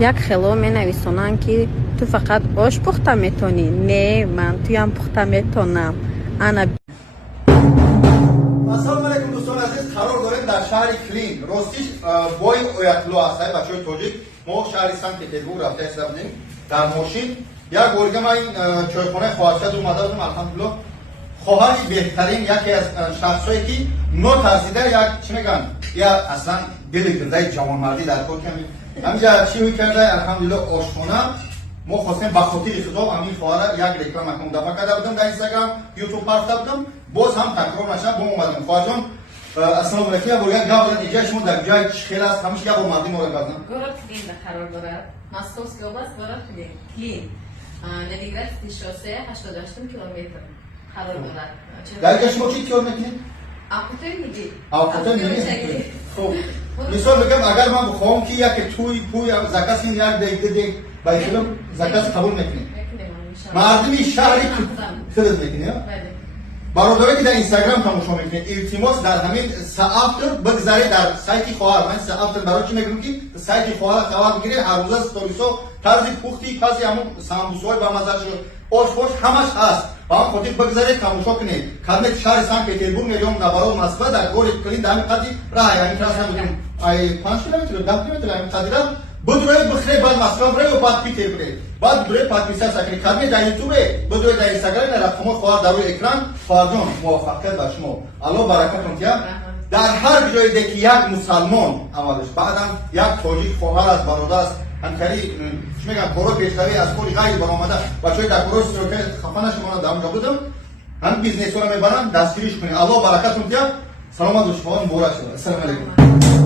як хело менависонанд ки ту фақат ош пухта метонӣ. Не, ман туям пухта метонам. ана ассалому алайкум дӯстони азиз, қарор дорем дар шаҳри Клин. Ростиш бои оятулло ҳастай бачаҳои тоҷик. Мо шаҳри Санкт-Петербург рафта иста будем дар мошин. Як борига ман чойхонаи хоҳарчад омада будем, алҳамдулиллоҳ. хоҳари беҳтарин яке аз шахсое ки нотарсида як чӣ мегӯянд я аслан дили гирдаи ҷавонмардӣ дар кор ками ҳаминҷа чӣ карда алҳамдулиллоҳ ошхона мо хостем ба хотири худо ҳамин хоҳара як рекламака мудафа карда будем дар Instagram, YouTube рафта будем, боз ҳам такрор нашад бо омадем. хоҳарҷон ассалому алайкум. як бор як гап дорад, инҷа шумо дар ҷои чхел аст, ҳамиш як бор мардӣ моро газнам. Город Клин қарор дорад. Московская область, город Клин. На Ленинградской шоссе 88 километр. Қарор дорад. Дарга шумо чӣ кор мекунед? Апотой мидид. Апотой мидид. Хуб. Мисол мегӯям, агар ман бихоҳам ки яке туй пуй закаси як дег ба ифилм закаси қабул мекунед? мардуми шаҳри худат мекунед? бародаре ки дар Instagram тамошо мекунед, илтимос дар ҳамин саафтр бигзаред дар сайти хоҳар. ман саафтр барои чӣ мегӯям ки сайти хоҳар хабар бигиред, ҳаррӯза сторисо, тарзи пухти паси ҳамун самбусҳои бамаззашу ош ҳамаш ҳаст. ба ҳамин хотир бигзаред, тамошо кунед. кадмек шаҳри Санкт-Петербург меём набарод Москва дар гори Клин дар ҳамин қадри раҳ ҳамин крас набудем 5 километр 10 километр ҳамин қадри بدروی بخری بعد مسکن برای و بعد پیتر برای بعد برای پادپیسا سکنی کدمی در یوتیوب بدروی در اینستاگرام در رقم خواهر در روی اکران خواهرجان موفقیت با شما الله برکت کنتیا در هر جای دیگه یک مسلمان آمدش بعدم یک تاجیک خواهر از برادر است همکاری چی میگم برای پیشروی از کلی غیر برآمده بچهای در کروس سرکه خفنه شما در اونجا بودم هم بیزنس رو میبرن دستگیریش کنید الله برکت کنتیا سلامت و شفا مبارک شد. السلام علیکم.